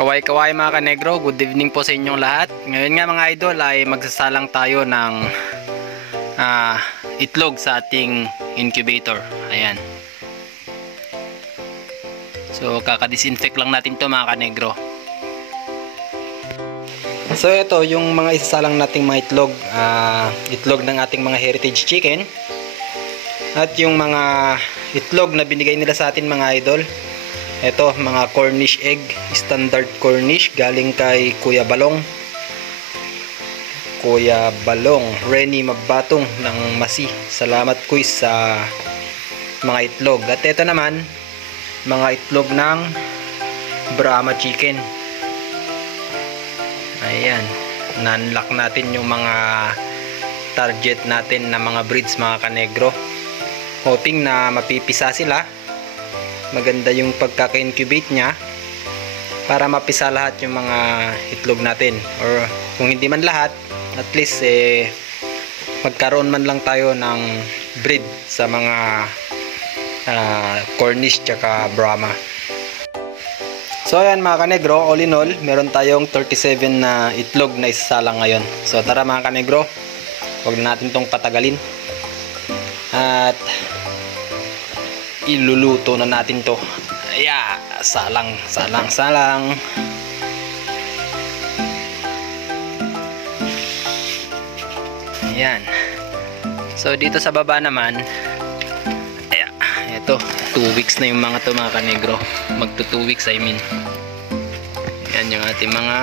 Kaway-kaway mga kanegro, good evening po sa inyong lahat. Ngayon nga mga idol ay magsasalang tayo ng itlog sa ating incubator. Ayan. So kakadisinfect lang natin to mga kanegro. So ito yung mga isasalang nating mga itlog. Itlog ng ating mga heritage chicken. At yung mga itlog na binigay nila sa atin mga idol. Ito, mga Cornish egg, standard Cornish, galing kay Kuya Balong. Kuya Balong, Renny Mabatong ng Masi. Salamat kuy sa mga itlog. At ito naman, mga itlog ng Brahma chicken. Ayan, na-unlock natin yung mga target natin na mga breeds mga kanegro. Hoping na mapipisa sila. Maganda yung pagkaka-incubate niya para mapisa lahat yung mga itlog natin, or kung hindi man lahat, at least magkaroon man lang tayo ng breed sa mga Cornish tsaka Brahma. So ayan mga kanegro, all in all meron tayong 37 na itlog na isasalang ngayon. So tara mga kanegro, huwag na natin tong patagalin at iluluto na natin to. Salang. Ayan. So dito sa baba naman, ito 2 weeks na yung mga to mga kanegro. Magto 2 weeks I mean. Ayan yung ating mga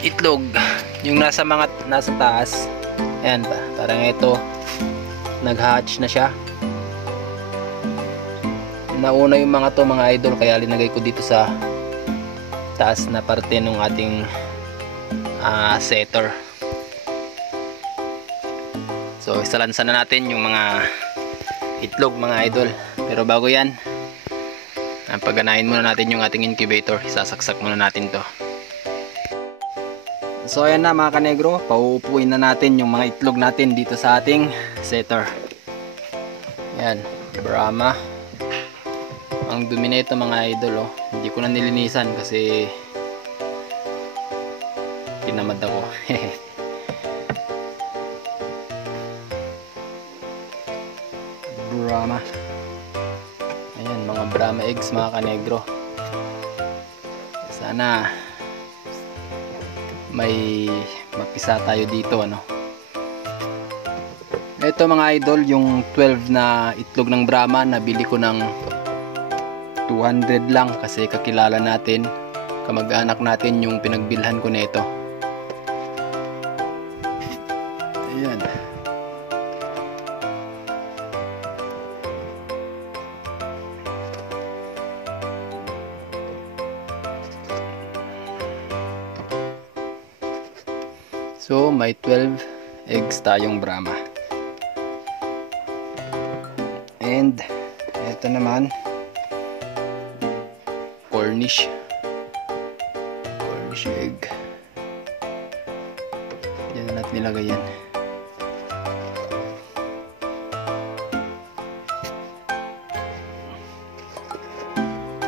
itlog. Yung nasa taas. Ayan pa, parang ito nag-hatch na siya. Nauna yung mga to mga idol, kaya linagay ko dito sa taas na parte ng ating setter. So isalansan na natin yung mga itlog mga idol. Pero bago yan, paganahin muna natin yung ating incubator. Isasaksak muna natin to. So ayan na mga kanegro, pauupuin na natin yung mga itlog natin dito sa ating setter. Ayan, Brahma. Ang dumi na ito mga idol, oh. Hindi ko na nilinisan kasi tinamad ako. Brahma. Ayan, mga Brahma eggs mga kanegro. Sana may mapisa tayo dito, ano. Ito mga idol, yung 12 na itlog ng Brahma, nabili ko ng 200 lang kasi kakilala natin, kamag-anak natin yung pinagbilhan ko nito. Ayan. So may 12 eggs tayong Brahma. And ito naman Cornish egg. Diyan natin nilagay yan.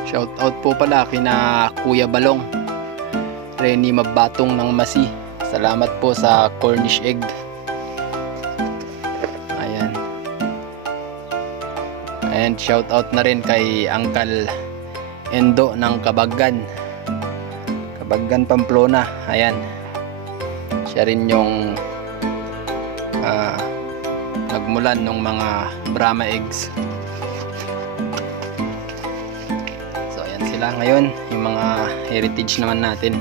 Shout out po pala kina Kuya Balong, Renny Mabatong ng Masi. Salamat po sa Cornish egg. Ayan. And shout out na rin kay Uncle Endo ng Kabaggan, Pamplona. Ayan. Siya rin yung nagmulan ng mga Brahma eggs. So ayan sila ngayon, yung mga heritage naman natin.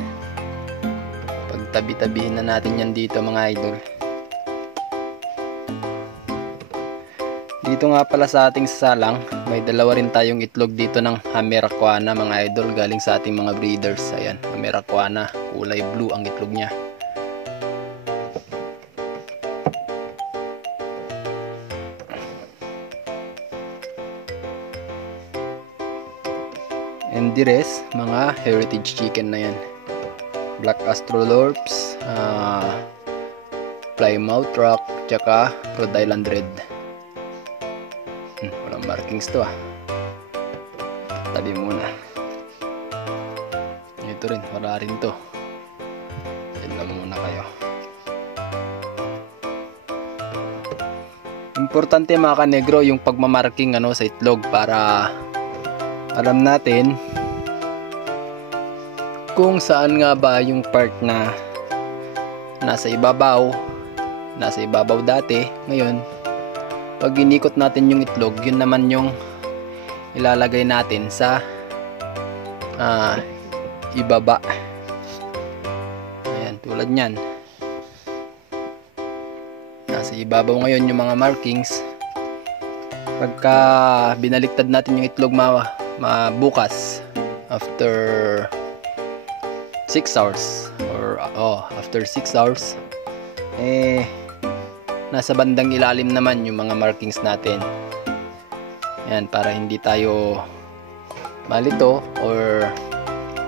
Tabi-tabihin na natin yan dito mga idol. Dito nga pala sa ating sasalang, may dalawa rin tayong itlog dito ng Ameraquana mga idol, galing sa ating mga breeders. Ayan, Ameraquana, kulay blue ang itlog niya. And the rest, mga heritage chicken na yan. Black Astrolorps, Plymouth Rock, tsaka Rhode Island Red. Walang markings to. tabi muna. Ito rin, wala rin to. Yan lang muna kayo. Importante mga kanegro yung pagmamarking sa itlog para alam natin kung saan nga ba yung part na nasa ibabaw dati. Ngayon pag inikot natin yung itlog, yun naman yung ilalagay natin sa ibaba. Ayan, tulad nyan, nasa ibabaw ngayon yung mga markings. Pagka binaliktad natin yung itlog bukas after 6 hours or after 6 hours, nasa bandang ilalim naman yung mga markings natin. Yan, para hindi tayo malito or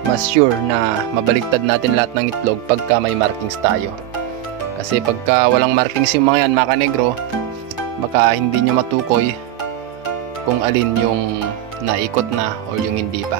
mas sure na mabaliktad natin lahat ng itlog pagka may markings tayo. Kasi pagka walang markings yung mga yan mga kanegro, baka hindi nyo matukoy kung alin yung naikot na or yung hindi pa.